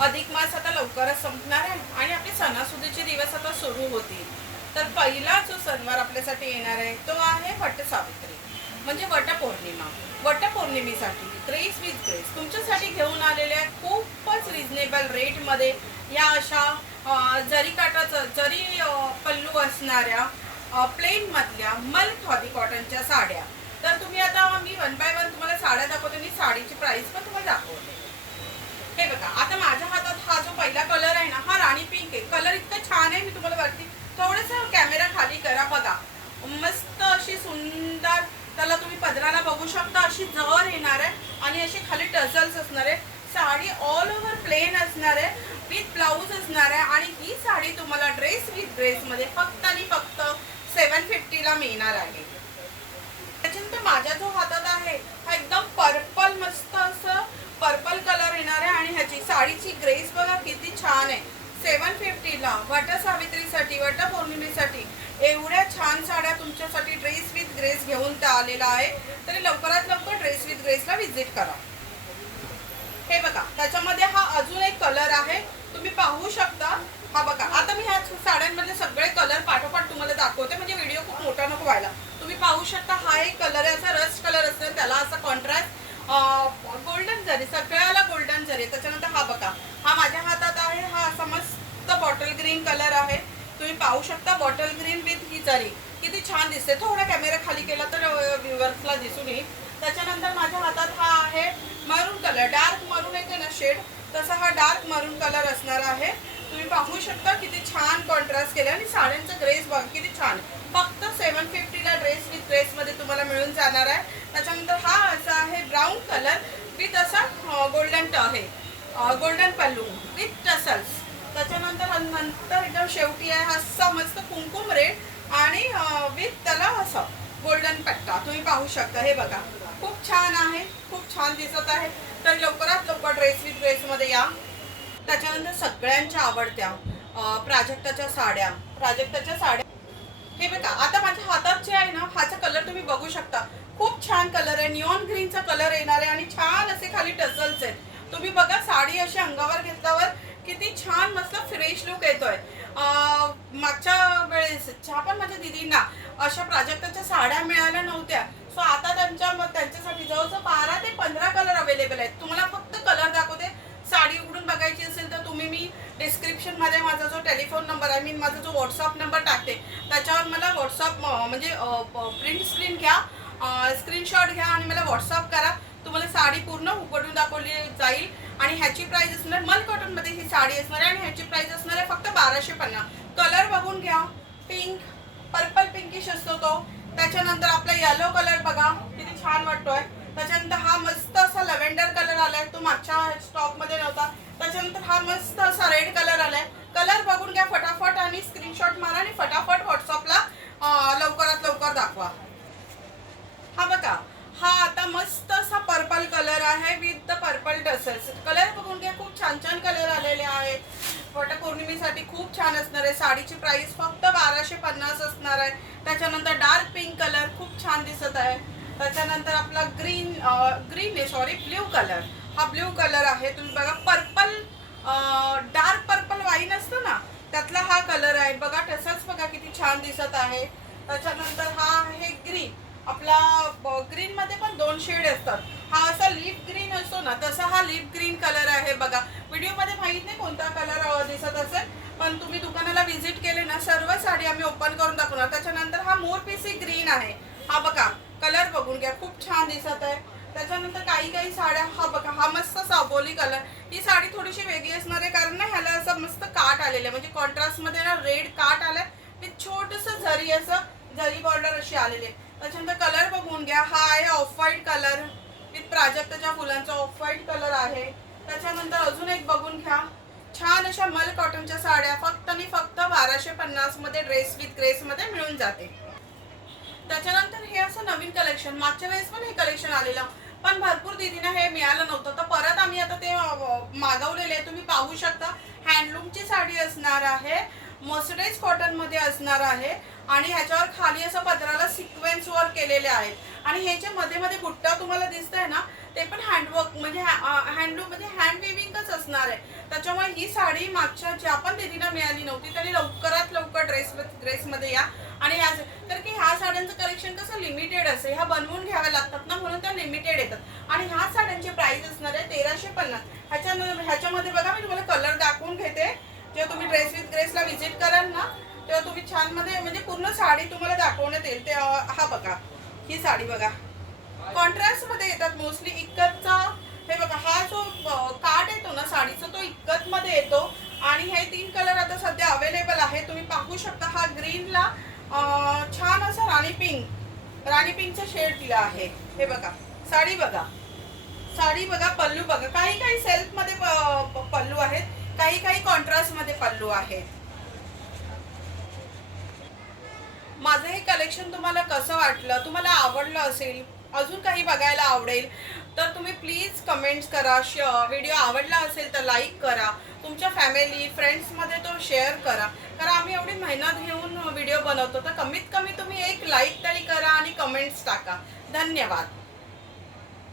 अधिक मास आता लवकरच संपणार आहे आणि आपले सणासुदीचे दिवस आता सुरू होतील। तर पहिला जो सणवार आपल्यासाठी येणार आहे तो आहे वटसावित्री, म्हणजे वटपौर्णिमा। वटपौर्णिमेसाठी ग्रेस विथ ग्रेस तुमच्यासाठी घेऊन आलेल्या खूपच रिझनेबल रेटमध्ये या अशा जरी काठाचं जरी पल्लू असणाऱ्या प्लेन मधल्या मल खादी कॉटनच्या साड्या। तर तुम्ही आता मी वन बाय वन तुम्हाला साड्या दाखवते आणि साडीची प्राइस पण तुम्हाला दाखवते। हे बघा, आता माझ्या हातात हा जो पहिला कलर आहे ना, हा राणी पिंक आहे। कलर इतका छान आहे, मी तुम्हाला वरती थोडंसं कॅमेरा खाली करा बघा, मस्त अशी सुंदर त्याला तुम्ही पदराला बघू शकता, अशी जर येणार आहे आणि अशी खाली टसल्स असणार आहे। साडी ऑल ओव्हर प्लेन असणार आहे विथ ब्लाऊज असणार आहे आणि ही साडी तुम्हाला ड्रेस विथ ड्रेस मध्ये फक्त आणि फक्त 750 ला मिळणार आहे। त्याच्यानंतर माझ्या जो हातात आहे हा एकदम पर्पल, मस्त असं पर्पल कलर येणार आहे आणि ह्याची साडीची ग्रेस बघा किती छान आहे। 750 ला वटसावित्रीसाठी वटपौर्णिमेसाठी एवढ्या छान साड्या तुमच्यासाठी ड्रेस विथ ग्रेस घेऊन आलेला आहे। तरी लवकरात लवकर ड्रेस विथ ग्रेसला व्हिजिट करा। हे बघा, त्याच्यामध्ये हा अजून एक कलर आहे, तुम्ही पाहू शकता। हा बघा, आता मी ह्या साड्यांमधले सगळे कलर पाठोपाठ तुम्हाला दाखवते, म्हणजे व्हिडिओ खूप मोठा नको व्हायला। तुम्ही पाहू शकता, हा एक कलर आहे, असा रस्ट कलर असतो, त्याला असा कॉन्ट्रास्ट गोल्डन जरी, सगळ्याला गोल्डन जरी। त्याच्यानंतर हा बघा, हा माझ्या हातात आहे, हा असा मस्त बॉटल ग्रीन कलर आहे, तुम्ही पाहू शकता। बॉटल ग्रीन विथ ही जरी किती छान दिसते, थोडा कॅमेरा खाली केला तर व्ह्यूअर्सला दिसून येईल। त्याच्यानंतर माझ्या हातात हा आहे मरून कलर, डार्क मरून येते ना शेड, तसा हा डार्क मरून कलर असणार आहे। तुम्ही पाहू शकता किती छान कॉन्ट्रास्ट केला आणि साड्यांचं ग्रेस बघा किती छान। फक्त 750 ला ड्रेस विथ ड्रेस मध्ये तुम्हाला मिळून जाणार आहे। त्याच्यानंतर हा असा आहे ब्राऊन कलर विथ असा गोल्डन आहे, गोल्डन पल्लू विथ टसल्स। त्याच्यानंतर एकदम शेवटी आहे असा मस्त कुंकुम रेड आणि विथ त्याला असा गोल्डन पट्टा, तुम्ही पाहू शकता। हे बघा, खूप छान आहे, खूप छान दिसत आहे। तर लवकरात लवकर ड्रेस विथ ड्रेस मध्ये या। त्याच्यानंतर सगळ्यांच्या आवडत्या प्राजक्ताच्या साड्या, प्राजक्ताच्या साड्या। हे बघा, आता माझ्या हातात जे आहे ना, हाचा कलर तुम्ही बघू शकता, खूप छान कलर आहे, निऑन ग्रीनचा कलर येणार आहे आणि छान असे खाली टसल्स आहेत। तुम्ही बघा, साडी अशी अंगावर घेतल्यावर किती छान मस्त फ्रेश लुक येतोय। मागच्या वेळेस ज्या पण माझ्या दीदींना अशा प्राजक्ताच्या साड्या मिळाल्या नव्हत्या, सो आता त्यांच्यासाठी जवळजवळ 12 ते 15 कलर अवेलेबल आहेत। तुम्हाला फक्त कलर दाखवते, साडी उघडून बघायची असेल तर तुम्ही मी डिस्क्रिप्शन मध्ये माझा जो टेलिफोन नंबर आहे, मी माझा जो व्हॉट्सअप नंबर टाकते, त्याच्यावर मला व्हॉट्सअप म्हणजे प्रिंट स्क्रीन घ्या, स्क्रीनशॉट घ्या आणि मला व्हॉट्सअप करा। तुम्हाला साडी पूर्ण उघडून दाखवली जाईल आणि ह्याची प्राइस असणार, मल कॉटन मध्ये ही साडी असणार आहे आणि ह्याची प्राइस असणार आहे फक्त 1250। कलर बघून घ्या, पिंक पर्पल पिंकिश असतो तो। त्याच्यानंतर आपला येलो कलर बघा किती छान वाटतोय। त्याच्यानंतर हा मस्त असा लव्हेंडर कलर आलाय, तो मागच्या स्टॉक मध्ये नव्हता। त्याच्यानंतर हा मस्त असा रेड कलर आलाय। कलर बघून घ्या फटाफट आणि स्क्रीनशॉट मारा आणि फटाफट व्हॉट्सअपला लवकरात लवकर दाखवा। हा बघा, हा आता मस्त असा पर्पल कलर आहे with the purple tassels. Colour बघून घ्या, खूप छान छान कलर आलेले आहेत। वटपौर्णिमेसाठी खूप छान असणार आहे। साडीची प्राइस फक्त 1250 असणार आहे। त्याच्यानंतर डार्क पिंक कलर खूप छान दिसत आहे। त्याच्यानंतर आपला ब्ल्यू कलर, हा ब्ल्यू कलर आहे। तुम्ही बघा, पर्पल डार्क पर्पल वाईन असतो ना, त्यातला हा कलर आहे बघा। टसल्स बघा किती छान दिसत आहे। त्याच्यानंतर हा आहे ग्रीन, आपला ग्रीन मध्ये पण 2 शेड असतात। हा असा लीफ ग्रीन असतो ना, तसा हा लीफ ग्रीन कलर आहे बघा। व्हिडिओ मध्ये माहित नाही कोणता कलर दिसत असेल, पण तुम्ही दुकानाला व्हिजिट केले ना, सर्व साडी आम्ही ओपन करून दाखवणार। त्याच्यानंतर हा मोरपिसी ग्रीन आहे, हा बघा कलर बघून घ्या, खूप छान दिसत आहे। त्याच्यानंतर काही साड्या, हा बघा हा मस्त साबोली कलर, ही साडी थोडीशी वेगळी असणार आहे कारण ना ह्याला असं मस्त काट आलेलं, म्हणजे कॉन्ट्रास्ट मध्ये ना रेड काट आलाय, ते छोटस जरी असं जरी बॉर्डर अशी आलेली। त्याच्यानंतर कलर बघून घ्या, हा आहे ऑफ व्हाईट कलर विथ प्राजक्ताच्या फुलांचा ऑफ व्हाईट कलर आहे। त्याच्यानंतर अजून एक बघून घ्या, छान अशा मल कॉटनच्या साड्या फक्त आणि फक्त 1250 मध्ये ड्रेस विथ ग्रेस मध्ये मिळून जाते। त्याच्यानंतर हे असं नवीन कलेक्शन, मागच्या वेळेस पण हे कलेक्शन आलेलं, पण भरपूर दीदींना हे मिळालं नव्हतं, तर परत आम्ही आता ते मागवलेले। तुम्ही पाहू शकता, हँडलूमची साडी असणार आहे, मर्सराइज कॉटन मध्ये असणार आहे आणि ह्याच्यावर खाली असं पदराला सिक्वेन्स वर्क केलेले आहेत आणि हे जे मध्ये मध्ये बुट्टा तुम्हाला दिसतंय ना, ते पण हँडवर्क म्हणजे हँडलूम म्हणजे हँड विविंगच असणार आहे। त्याच्यामुळे ही साडी मागच्या ज्या पण दीदीला मिळाली नव्हती त्यांनी लवकरात लवकर ड्रेसमध्ये या. आणि आज तर की ह्या साड्यांचं कलेक्शन कसं लिमिटेड असते, ह्या बनवून घ्याव्या लागतात ना, म्हणून त्या लिमिटेड येतात. आणि ह्या साड्यांची प्राइस असणार आहे 1350. ह्याच्यामध्ये बघा मी तुम्हाला कलर दाखवून घेते. जेव्हा तुम्ही ड्रेस विथ ग्रेसला व्हिजिट कराल ना तेव्हा तुम्ही छान मध्ये म्हणजे पूर्ण साडी तुम्हाला दाखवण्यात येईल. ते हा बघा, ही साडी बघा कॉन्ट्रास्ट मध्ये येतात मोस्टली. इक्कतचा हे बघा, हा जो कार्ड येतो ना साडीचा तो इक्कत मध्ये येतो. आणि हे 3 कलर आता सध्या अवेलेबल आहे, तुम्ही पाहू शकता. हा ग्रीनला छान असं राणी पिंकचा शेड दिला आहे. हे बघा साडी बघा, पल्लू बघा. काही सेल्फ मध्ये पल्लू आहेत, काही कॉन्ट्रास्ट मध्ये पल्लू आहेत. माझं हे कलेक्शन तुम्हाला कसं वाटलं, तुम्हाला आवडलं असेल, अजून काही बघायला आवडेल तर तुम्ही प्लीज कमेंट्स करा. व्हिडिओ आवडला असेल तर लाईक करा, तुमच्या फॅमिली फ्रेंड्समध्ये तो शेअर करा. कारण आम्ही एवढी मेहनत घेऊन व्हिडिओ बनवतो, तर कमीत कमी तुम्ही एक लाईक तरी करा आणि कमेंट्स टाका. धन्यवाद.